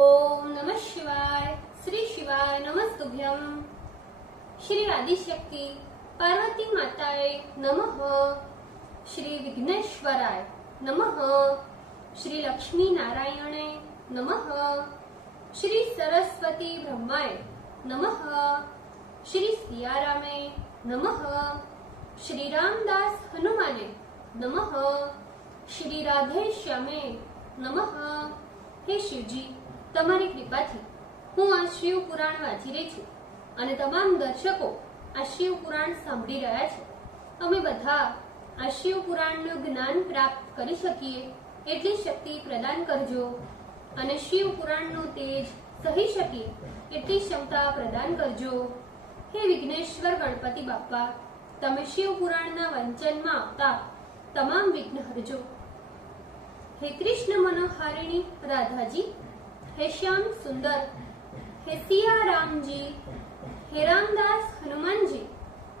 ओम नमः शिवाय। श्री शिवाय नमस्तुभ्यम। श्री आदिशक्ति पार्वती माताए नमः। श्री विघ्नेश्वराय नमः। श्री लक्ष्मी नारायणे नमः। श्री सरस्वती ब्रह्माय नमः। श्री सियारामे नमः। श्री रामदास हनुमाने नमः। श्री राधे श्यामे नमः। हे शिवजी, તમારી કૃપાથી હું આ શિવ પુરાણ વાંચી રહી છું અને તમામ દર્શકો આ શિવ પુરાણ સાંભળી રહ્યા છે। અમે બધા આ શિવ પુરાણનું જ્ઞાન પ્રાપ્ત કરી શકીએ એટલી શક્તિ પ્રદાન કરજો અને શિવ પુરાણનું તેજ સહી શકીએ એટલી ક્ષમતા પ્રદાન કરજો। હે વિઘ્નેશ્વર ગણપતિ બાપ્પા, તમે શિવ પુરાણના વંચનમાં આવતા તમામ વિઘ્ન હરજો। हे कृष्ण मनोहारिणी राधा जी, हे श्याम सुंदर, हे सिया राम जी, हे रामदास हनुमान जी,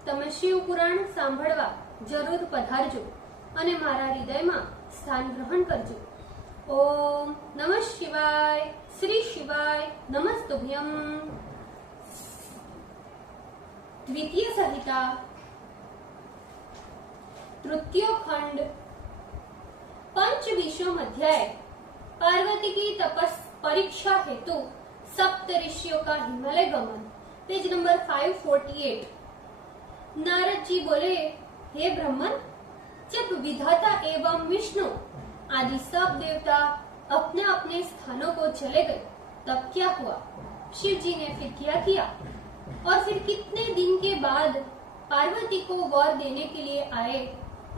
તમે શિવ પુરાણ સાંભળવા જરૂર પધારજો અને મારા હૃદયમાં સ્થાન ગ્રહણ કરજો। ઓમ નમઃ શિવાય। શ્રી શિવાય નમસ્તુભ્યમ। દ્વિતીય સંહિતા तृतीय खंड पंचविंशों अध्याय पार्वती की तपस परीक्षा हेतु सप्त ऋषियों का हिमालय गमन, पेज नंबर 548। नारद जी बोले, हे ब्रह्मन, जब विधाता एवं विष्णु आदि सब देवता अपने अपने स्थानों को चले गए तब क्या हुआ? शिव जी ने फिर क्या किया और फिर कितने दिन के बाद पार्वती को वर देने के लिए आए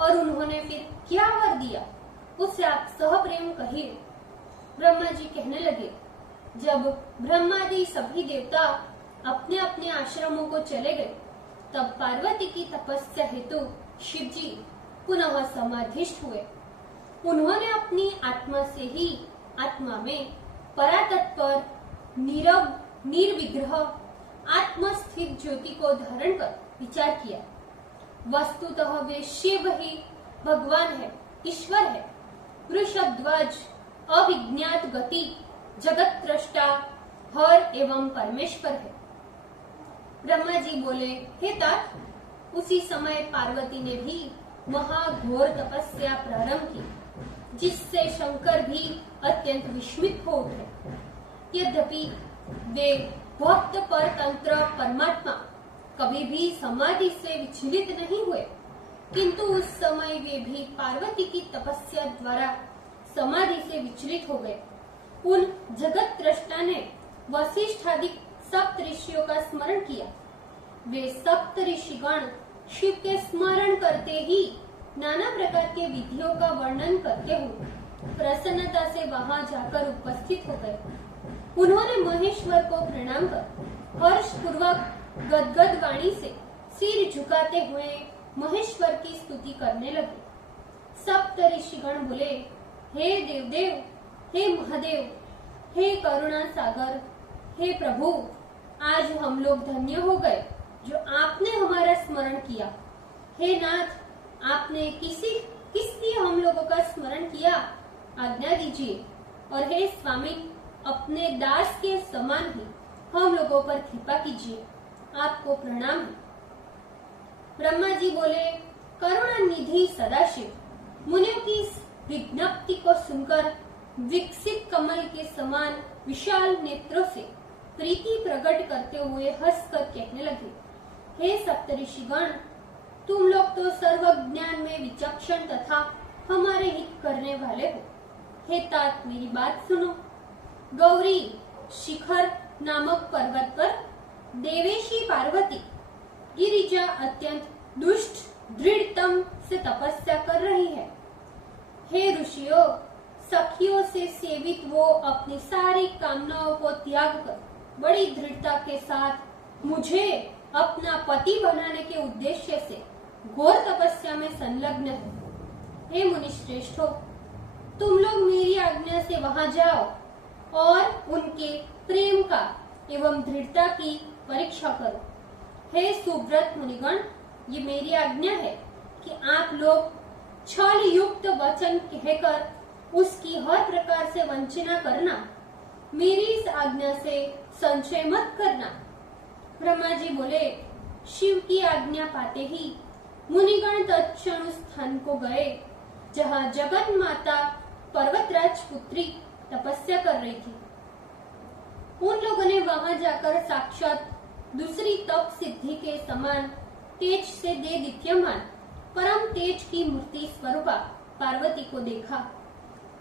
और उन्होंने फिर क्या वर दिया, उससे आप सहप्रेम कहिए। ब्रह्मा जी कहने लगे, जब ब्रह्मादि सभी देवता अपने अपने आश्रमों को चले गए तब पार्वती की तपस्या हेतु शिव जी पुनः समाधिष्ठ हुए। उन्होंने अपनी आत्मा से ही आत्मा में परातत्पर निर्विग्रह आत्मस्थित ज्योति को धारण कर विचार किया। वस्तुतः वे शिव ही भगवान है, ईश्वर है, वृषध्वज, अविज्ञात गति, जगत दृष्टा, हर एवं परमेश्वर है। ब्रह्मा जी बोले, हे तात, उसी समय पार्वती ने भी महाघोर तपस्या प्रारंभ की, जिससे शंकर भी अत्यंत विस्मित हो उठे। यद्यपि वे भक्त परतंत्र परमात्मा कभी भी समाधि से विचलित नहीं हुए, किंतु उस समय वे भी पार्वती की तपस्या द्वारा समाधि से विचलित हो गए। उन जगत दृष्टा ने वशिष्ठ आदि सप्त ऋषियों का स्मरण किया। वे सप्त ऋषिगण शिव के स्मरण करते ही नाना प्रकार के विधियों का वर्णन करते हुए प्रसन्नता से वहां जाकर उपस्थित हो गए। उन्होंने महेश्वर को प्रणाम कर हर्ष पूर्वक गदगद वाणी से सिर झुकाते हुए महेश्वर की स्तुति करने लगे। सप्त ऋषिगण बोले, हे देवदेव, हे महादेव, हे करुणा सागर, हे प्रभु, आज हम लोग धन्य हो गए जो आपने हमारा स्मरण किया। हे नाथ, आपने किस लिए हम लोगों का स्मरण किया, आज्ञा दीजिए। और हे स्वामी, अपने दास के समान ही हम लोगों पर कृपा कीजिए, आपको प्रणाम है। ब्रह्मा जी बोले, करुणा निधि सदाशिव, मुनियों की विज्ञप्ति को सुनकर विकसित कमल के समान विशाल नेत्रों से प्रीति प्रकट करते हुए हंसकर कहने लगे, हे सप्तऋषिगण, तुम लोग तो सर्वज्ञान में विचक्षण तथा हमारे हित करने वाले हो। हे तात, मेरी बात सुनो। गौरी शिखर नामक पर्वत पर देवेशी पार्वती गिरिजा अत्यंत दुष्ट दृढ़तम से तपस्या कर रही है। हे ऋषियों, सखियों से सेवित वो अपनी सारी कामनाओं को त्याग कर बड़ी दृढ़ता के साथ मुझे अपना पति बनाने के उद्देश्य से घोर तपस्या में संलग्न है। हे मुनिश्रेष्ठों, तुम लोग मेरी आज्ञा से वहां जाओ और उनके प्रेम का एवं दृढ़ता की परीक्षा करो। हे सुव्रत मुनिगण, ये मेरी आज्ञा है कि आप लोग छल युक्त वचन कहकर उसकी हर प्रकार से वंचना करना मेरी इस आज्ञा से संशय मत करना। ब्रह्मा जी बोले, शिव की आज्ञा पाते ही मुनिगण तत्क्षण उस स्थान को गए जहाँ जगत माता पर्वतराज पुत्री तपस्या कर रही थी। उन लोगों ने वहां जाकर साक्षात दूसरी तप सिद्धि के समान तेज से दे दीप्यमान परम तेज की मूर्ति स्वरूपा पार्वती को देखा।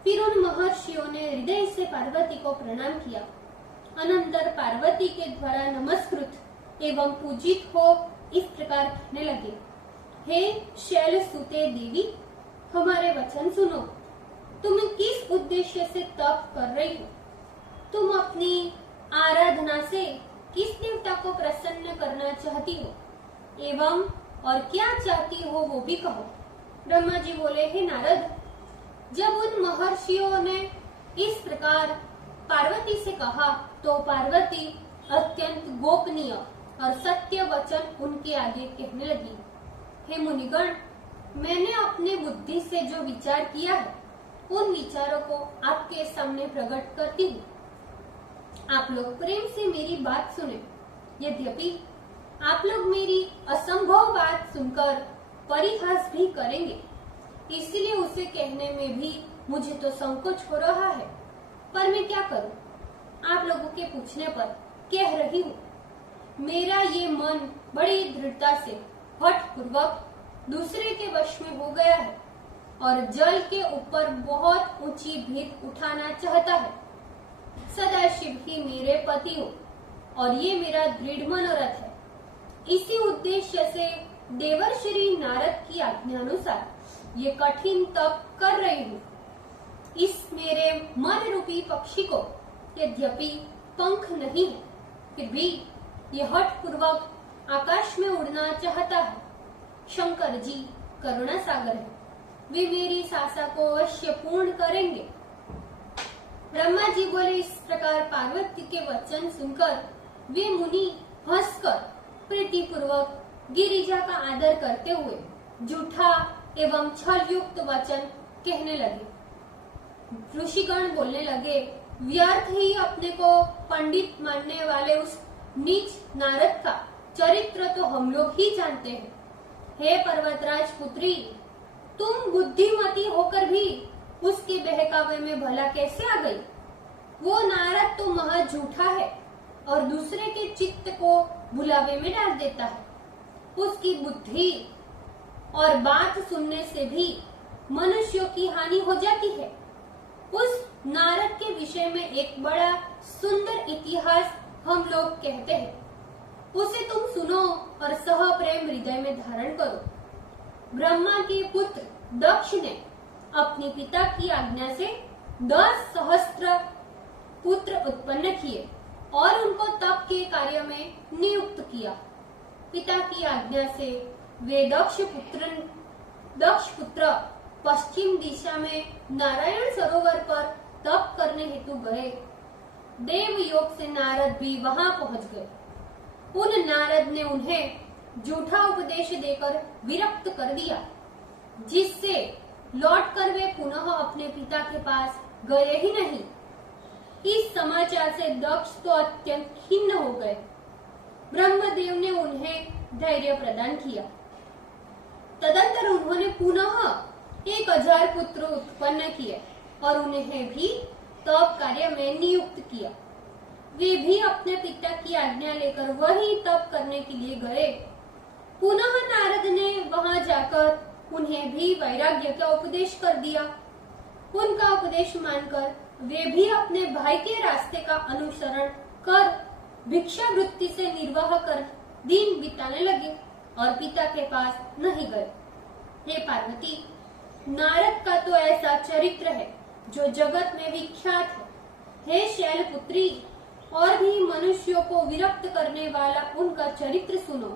फिर उन महर्षियों ने हृदय से पार्वती को प्रणाम किया। अनंतर पार्वती के द्वारा नमस्कृत एवं पूजित हो इस प्रकार कहने लगे, हे शैल सुते देवी, हमारे वचन सुनो। तुम किस उद्देश्य से तप कर रही हो? तुम अपनी आराधना से किस देवता को प्रसन्न करना चाहती हो एवं और क्या चाहती हो वो भी कहो। ब्रह्मा जी बोले, हे नारद, जब उन महर्षियों ने इस प्रकार पार्वती से कहा तो पार्वती अत्यंत गोपनीय और सत्य वचन उनके आगे कहने लगी, हे मुनिगण, मैंने अपने बुद्धि से जो विचार किया है उन विचारों को आपके सामने प्रकट करती हूँ। आप लोग प्रेम से मेरी बात सुने। यद्यपि आप लोग मेरी असंभव बात सुनकर परिहास भी करेंगे, इसलिए उसे कहने में भी मुझे तो संकोच हो रहा है, पर मैं क्या करूं? आप लोगों के पूछने पर कह रही हूँ। मेरा ये मन बड़ी दृढ़ता से हठ पूर्वक दूसरे के वश में हो गया है और जल के ऊपर बहुत ऊंची भीत उठाना चाहता है। सदाशिव ही मेरे पति हो और ये मेरा दृढ़ मनोरथ है। इसी उद्देश्य से देवर्षि नारद की आज्ञानुसार ये कठिन तप कर रही हूँ। इस मेरे मन रूपी पक्षी को यद्यपि पंख नहीं है, फिर भी ये हठ पूर्वक आकाश में उड़ना चाहता है। शंकर जी करुणा सागर है, वे मेरी आशा को अवश्य पूर्ण करेंगे। ब्रह्मा जी बोले, इस प्रकार पार्वती के वचन सुनकर वे मुनि हंसकर प्रीतिपूर्वक गिरिजा का आदर करते हुए झूठा एवं छल युक्त वचन कहने लगे। ऋषिगण बोलने लगे, व्यर्थ ही अपने को पंडित मानने वाले उस नीच नारद का चरित्र तो हम लोग ही जानते हैं। हे पर्वतराज पुत्री, तुम बुद्धिमती होकर भी उसके बहकावे में भला कैसे आ गई? वो नारद तो महा झूठा है और दूसरे के चित्त को भुलावे में डाल देता है। उसकी बुद्धि और बात सुनने से भी मनुष्यों की हानि हो जाती है। उस नारद के विषय में एक बड़ा सुंदर इतिहास हम लोग कहते हैं, उसे तुम सुनो और सह प्रेम हृदय में धारण करो। ब्रह्मा के पुत्र दक्ष ने अपने पिता की आज्ञा से 10 सहस्त्र पुत्र उत्पन्न किए और उनको तप के कार्य में नियुक्त किया। पिता की आज्ञा से वे दक्ष पुत्र पश्चिम दिशा में नारायण सरोवर पर तप करने हेतु गए। देव योग से नारद भी वहां पहुंच गए। उन नारद ने उन्हें झूठा उपदेश देकर विरक्त कर दिया, जिससे लौटकर वे पुनः अपने पिता के पास गए ही नहीं। इस समाचार से दक्ष तो अत्यंत खिन्न हो गए। ब्रह्मदेव ने उन्हें धैर्य प्रदान किया। तदंतर उन्होंने पुनः 1000 पुत्र उत्पन्न किए और उन्हें भी तप कार्य में नियुक्त किया। वे भी अपने पिता की आज्ञा लेकर वही तप करने के लिए गए। पुनः नारद ने वहां जाकर उन्हें भी वैराग्य का उपदेश कर दिया। उनका उपदेश मानकर वे भी अपने भाई के रास्ते का अनुसरण कर भिक्षा वृत्ति से निर्वाह कर दिन बिताने लगे और पिता के पास नहीं गए। हे पार्वती, नारद का तो ऐसा चरित्र है जो जगत में विख्यात है। हे शैल पुत्री, और भी मनुष्यों को विरक्त करने वाला उनका चरित्र सुनो।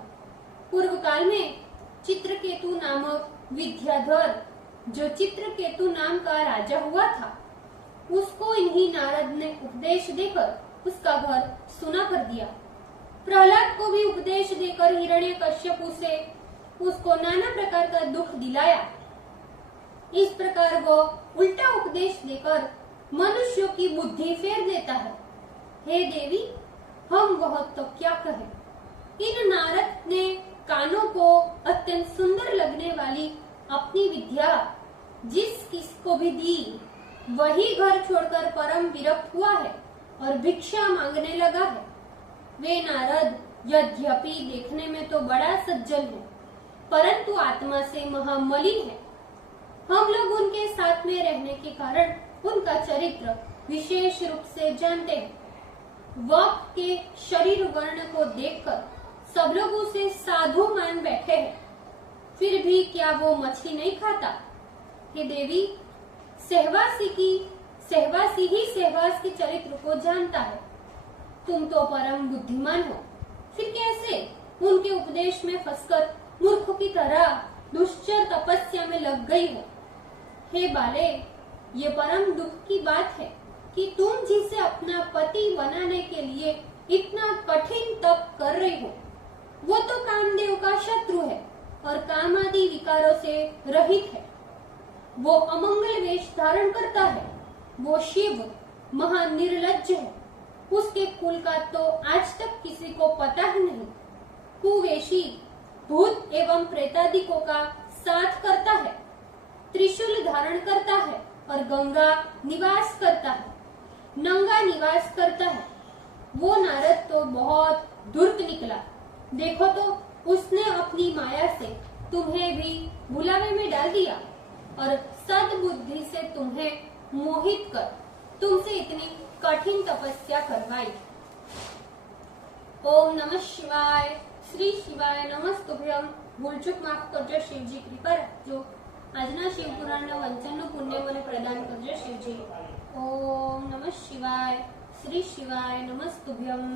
पूर्व काल में चित्रकेतु नामक विद्याधर, जो चित्रकेतु नाम का राजा हुआ था, उसको इन्हीं नारद ने उपदेश देकर उसका घर सुना कर दिया। प्रहलाद को भी उपदेश देकर हिरण्यकश्यपु से उसको नाना प्रकार का दुख दिलाया। इस प्रकार वो उल्टा उपदेश देकर मनुष्यों की बुद्धि फेर देता है। हे देवी, हम वह तो क्या कहें। इन नारद ने कानों को अत्यंत सुंदर लगने वाली अपनी विद्या जिस किसको भी दी, वही घर छोड़कर परम विरक्त हुआ है और भिक्षा मांगने लगा है। वे नारद यद्यपि देखने में तो बड़ा सज्जन है, परंतु आत्मा से महामलिन है। हम लोग उनके साथ में रहने के कारण उनका चरित्र विशेष रूप से जानते हैं। वक्त के शरीर वर्ण को देखकर सब लोग उसे साधु मान बैठे हैं, फिर भी क्या वो मछली नहीं खाता। हे देवी, सहवासी ही सहवास के चरित्र को जानता है। तुम तो परम बुद्धिमान हो, फिर कैसे उनके उपदेश में फंसकर मूर्ख की तरह दुश्चर तपस्या में लग गई हो। हे बाले, ये परम दुख की बात है कि तुम जिसे अपना पति बनाने के लिए इतना कठिन तप कर रही हो, वो तो कामदेव का शत्रु है और कामादि विकारों से रहित है। वो अमंगल वेश धारण करता है। वो शिव महानिर्लज्ज है। उसके कुल का तो आज तक किसी को पता ही नहीं। कुवेशी भूत एवं प्रेतादिकों का साथ करता है, त्रिशूल धारण करता है और गंगा निवास करता है, नंगा निवास करता है। वो नारद तो बहुत धूर्त निकला। देखो तो, उसने अपनी माया से तुम्हें भी भुलावे में डाल दिया और सद्बुद्धि से तुम्हें मोहित कर तुमसे इतनी कठिन तपस्या करवाई। ओम नमः शिवाय। श्री शिवाय नमस्तुभ्यम। ભૂલચૂક માફ કરજો શિવજી, કૃપા રાખજો। આજના શિવ પુરાણના વંચનનું પુણ્ય મને પ્રદાન કરજો શિવજી। ઓમ નમઃ શિવાય। શ્રી શિવાય નમસ્તુભ્યમ।